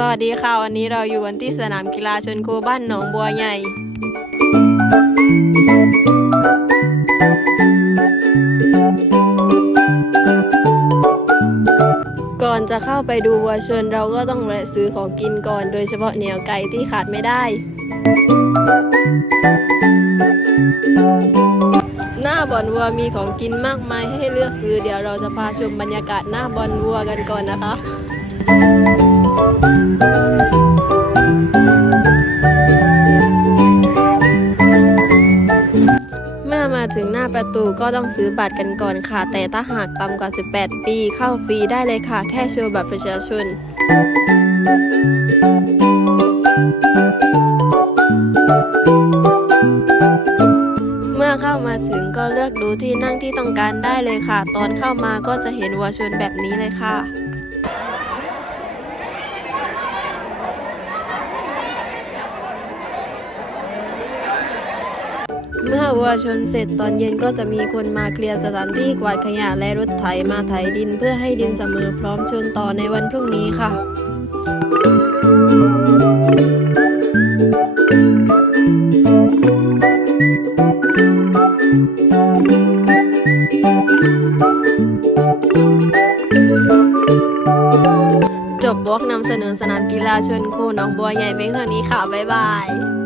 สวัสดีค่ะ วันนี้เราอยู่กันที่สนามกีฬาชนโคบ้านหนองบัวใหญ่ ก่อนจะเข้าไปดูวัวชนเราก็ต้องแวะซื้อของกินก่อน โดยเฉพาะเหนียวไก่ที่ขาดไม่ได้ หน้าบอนวัวมีของกินมากมายให้เลือกซื้อเดี๋ยวเราจะพาชมบรรยากาศหน้าบอนวัวกันก่อนนะคะ ถึงหน้าประตูก็ต้องซื้อบัตรกันก่อนค่ะ แต่ถ้าหากต่ำกว่า 18 ปีเข้าฟรีได้เลยค่ะ แค่โชว์บัตรประชาชนเมื่อเข้ามาถึงก็เลือกดูที่นั่งที่ต้องการได้เลยค่ะ ตอนเข้ามาก็จะเห็นวัวชนแบบนี้เลยค่ะ เมื่อวัวชนเสร็จตอนเย็นก็จะมีคนมาเคลียร์สถานที่กวาดขยะและรถไถมาไถดินเพื่อให้ดินเสมอพร้อมชนต่อในวันพรุ่งนี้ค่ะจบบล็อกนำเสนอสนามกีฬาชนโคหนองบัวใหญ่เพียงเท่านี้ค่ะ บ๊ายบาย